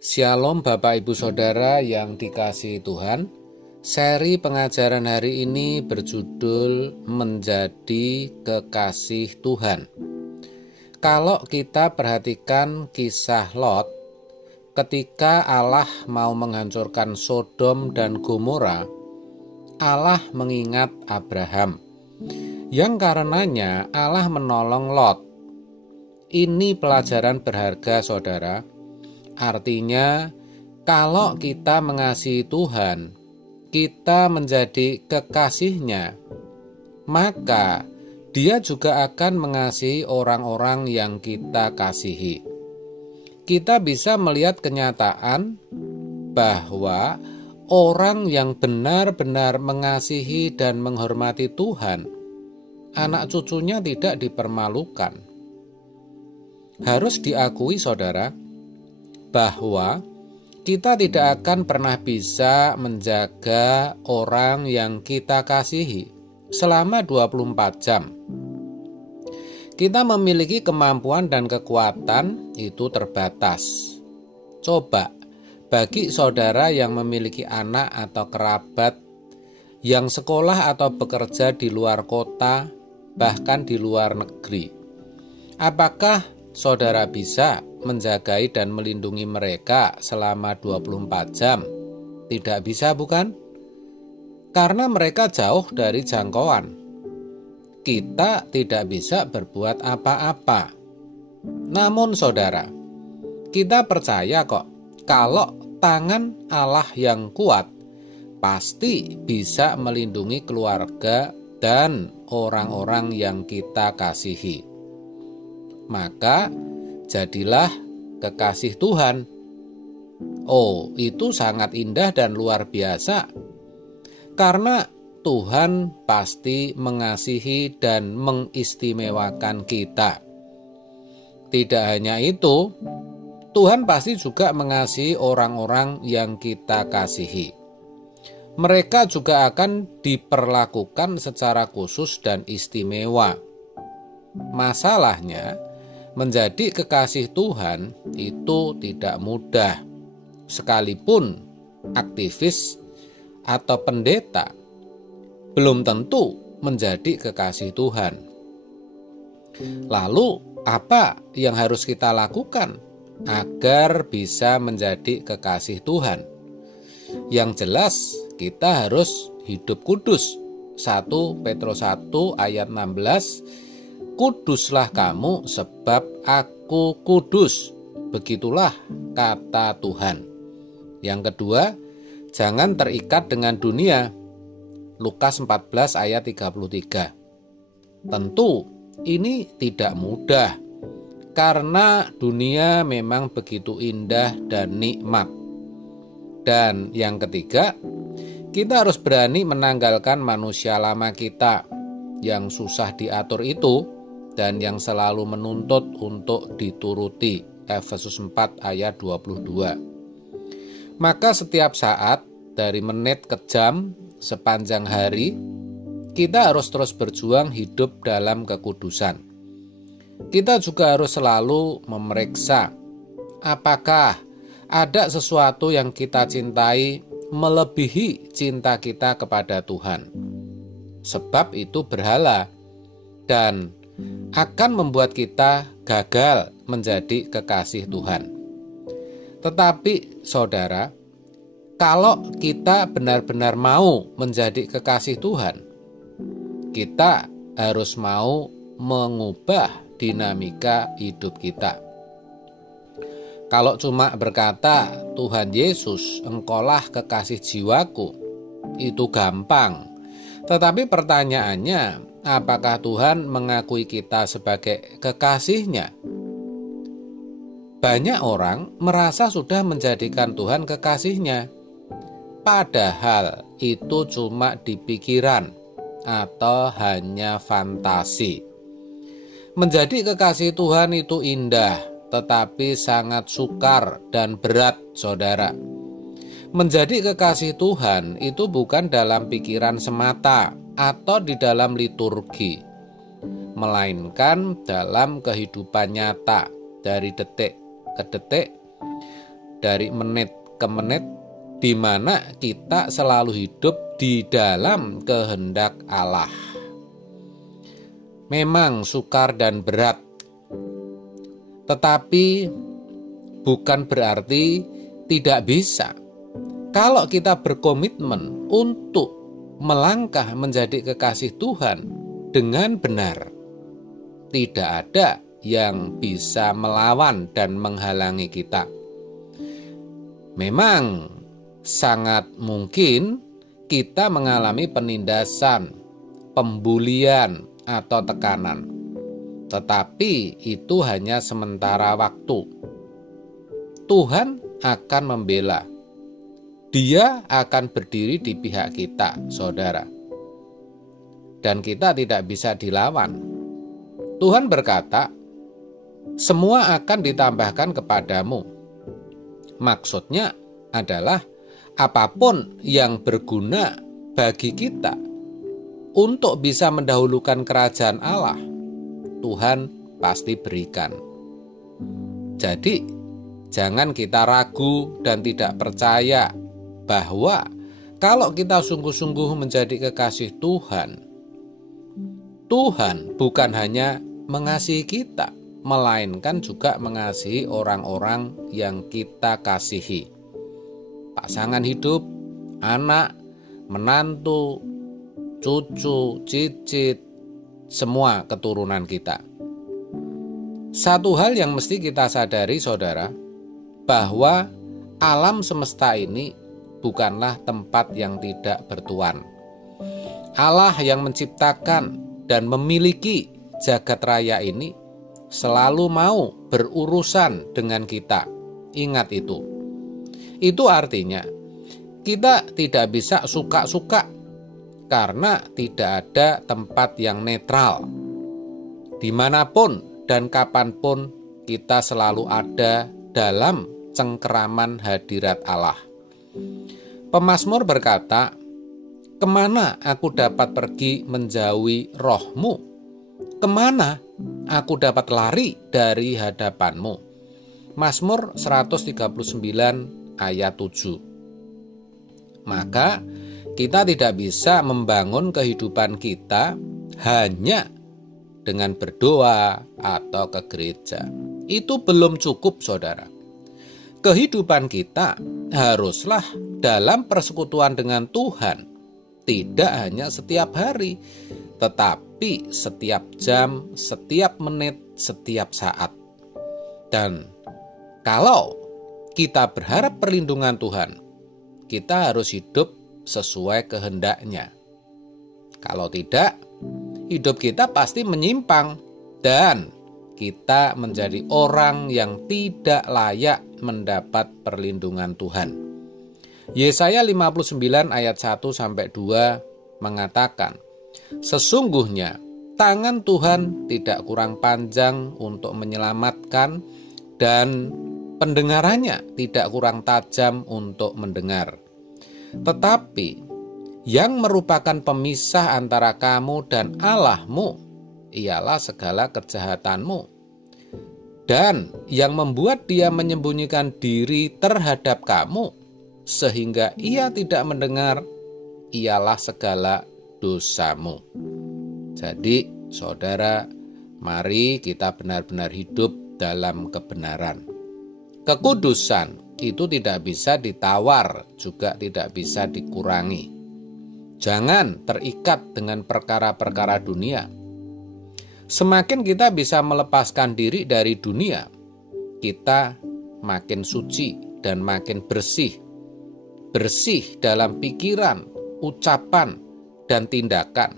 Shalom Bapak Ibu Saudara yang dikasihi Tuhan. Seri pengajaran hari ini berjudul Menjadi Kekasih Tuhan. Kalau kita perhatikan kisah Lot, ketika Allah mau menghancurkan Sodom dan Gomora, Allah mengingat Abraham, yang karenanya Allah menolong Lot. Ini pelajaran berharga, saudara. Artinya, kalau kita mengasihi Tuhan, kita menjadi kekasihnya, maka Dia juga akan mengasihi orang-orang yang kita kasihi. Kita bisa melihat kenyataan bahwa orang yang benar-benar mengasihi dan menghormati Tuhan, anak cucunya tidak dipermalukan. Harus diakui, saudara, bahwa kita tidak akan pernah bisa menjaga orang yang kita kasihi selama 24 jam. Kita memiliki kemampuan dan kekuatan itu terbatas. Coba, bagi saudara yang memiliki anak atau kerabat yang sekolah atau bekerja di luar kota, bahkan di luar negeri, apakah saudara bisa menjagai dan melindungi mereka selama 24 jam? Tidak bisa, bukan? Karena mereka jauh dari jangkauan. Kita tidak bisa berbuat apa-apa. Namun saudara, kita percaya kok kalau tangan Allah yang kuat pasti bisa melindungi keluarga dan orang-orang yang kita kasihi. Maka jadilah kekasih Tuhan. Oh, itu sangat indah dan luar biasa. Karena Tuhan pasti mengasihi dan mengistimewakan kita. Tidak hanya itu, Tuhan pasti juga mengasihi orang-orang yang kita kasihi. Mereka juga akan diperlakukan secara khusus dan istimewa. Masalahnya, menjadi kekasih Tuhan itu tidak mudah. Sekalipun aktivis atau pendeta belum tentu menjadi kekasih Tuhan. Lalu, apa yang harus kita lakukan agar bisa menjadi kekasih Tuhan? Yang jelas, kita harus hidup kudus. 1 Petrus 1 ayat 16, "Kuduslah kamu sebab aku kudus." Begitulah kata Tuhan. Yang kedua, jangan terikat dengan dunia. Lukas 14 ayat 33. Tentu ini tidak mudah, karena dunia memang begitu indah dan nikmat. Dan yang ketiga, kita harus berani menanggalkan manusia lama kita yang susah diatur itu dan yang selalu menuntut untuk dituruti. Efesus 4 ayat 22. Maka setiap saat, dari menit ke jam, sepanjang hari, kita harus terus berjuang hidup dalam kekudusan. Kita juga harus selalu memeriksa apakah ada sesuatu yang kita cintai melebihi cinta kita kepada Tuhan. Sebab itu berhala dan akan membuat kita gagal menjadi kekasih Tuhan. Tetapi saudara, kalau kita benar-benar mau menjadi kekasih Tuhan, kita harus mau mengubah dinamika hidup kita. Kalau cuma berkata, "Tuhan Yesus, Engkaulah kekasih jiwaku," itu gampang. Tetapi pertanyaannya, apakah Tuhan mengakui kita sebagai kekasihnya? Banyak orang merasa sudah menjadikan Tuhan kekasihnya, padahal itu cuma di pikiran atau hanya fantasi. Menjadi kekasih Tuhan itu indah, tetapi sangat sukar dan berat, saudara. Menjadi kekasih Tuhan itu bukan dalam pikiran semata atau di dalam liturgi, melainkan dalam kehidupan nyata dari detik ke detik, dari menit ke menit, di mana kita selalu hidup di dalam kehendak Allah. Memang sukar dan berat, tetapi bukan berarti tidak bisa. Kalau kita berkomitmen untuk melangkah menjadi kekasih Tuhan dengan benar, tidak ada yang bisa melawan dan menghalangi kita. Memang sangat mungkin kita mengalami penindasan, pembulian, atau tekanan, tetapi itu hanya sementara waktu. Tuhan akan membela. Dia akan berdiri di pihak kita, saudara. Dan kita tidak bisa dilawan. Tuhan berkata, semua akan ditambahkan kepadamu. Maksudnya adalah apapun yang berguna bagi kita untuk bisa mendahulukan kerajaan Allah, Tuhan pasti berikan. Jadi, jangan kita ragu dan tidak percaya bahwa kalau kita sungguh-sungguh menjadi kekasih Tuhan, Tuhan bukan hanya mengasihi kita, melainkan juga mengasihi orang-orang yang kita kasihi. Pasangan hidup, anak, menantu, cucu, cicit, semua keturunan kita. Satu hal yang mesti kita sadari, saudara, bahwa alam semesta ini bukanlah tempat yang tidak bertuan. Allah yang menciptakan dan memiliki jagat raya ini selalu mau berurusan dengan kita. Ingat itu. Itu artinya kita tidak bisa suka-suka, karena tidak ada tempat yang netral. Dimanapun dan kapanpun kita selalu ada dalam cengkeraman hadirat Allah. Pemazmur berkata, kemana aku dapat pergi menjauhi rohmu? Kemana aku dapat lari dari hadapanmu? Mazmur 139 ayat 7. Maka kita tidak bisa membangun kehidupan kita hanya dengan berdoa atau ke gereja. Itu belum cukup, saudara. Kehidupan kita haruslah dalam persekutuan dengan Tuhan, tidak hanya setiap hari, tetapi setiap jam, setiap menit, setiap saat. Dan kalau kita berharap perlindungan Tuhan, kita harus hidup sesuai kehendaknya. Kalau tidak, hidup kita pasti menyimpang dan kita menjadi orang yang tidak layak mendapat perlindungan Tuhan. Yesaya 59 ayat 1-2 mengatakan, sesungguhnya tangan Tuhan tidak kurang panjang untuk menyelamatkan dan pendengarannya tidak kurang tajam untuk mendengar. Tetapi yang merupakan pemisah antara kamu dan Allahmu ialah segala kejahatanmu, dan yang membuat dia menyembunyikan diri terhadap kamu sehingga ia tidak mendengar ialah segala dosamu. Jadi saudara, mari kita benar-benar hidup dalam kebenaran. Kekudusan itu tidak bisa ditawar, juga tidak bisa dikurangi. Jangan terikat dengan perkara-perkara dunia. Semakin kita bisa melepaskan diri dari dunia, kita makin suci dan makin bersih. Bersih dalam pikiran, ucapan, dan tindakan.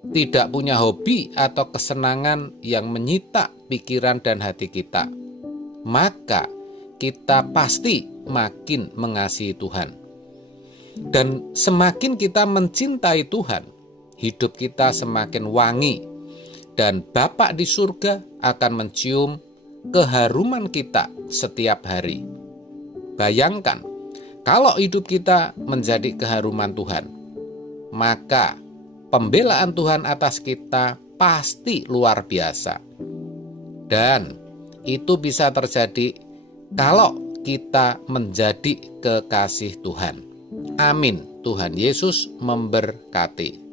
Tidak punya hobi atau kesenangan yang menyita pikiran dan hati kita. Maka kita pasti makin mengasihi Tuhan. Dan semakin kita mencintai Tuhan, hidup kita semakin wangi. Dan Bapa di surga akan mencium keharuman kita setiap hari. Bayangkan, kalau hidup kita menjadi keharuman Tuhan, maka pembelaan Tuhan atas kita pasti luar biasa. Dan itu bisa terjadi kalau kita menjadi kekasih Tuhan. Amin. Tuhan Yesus memberkati.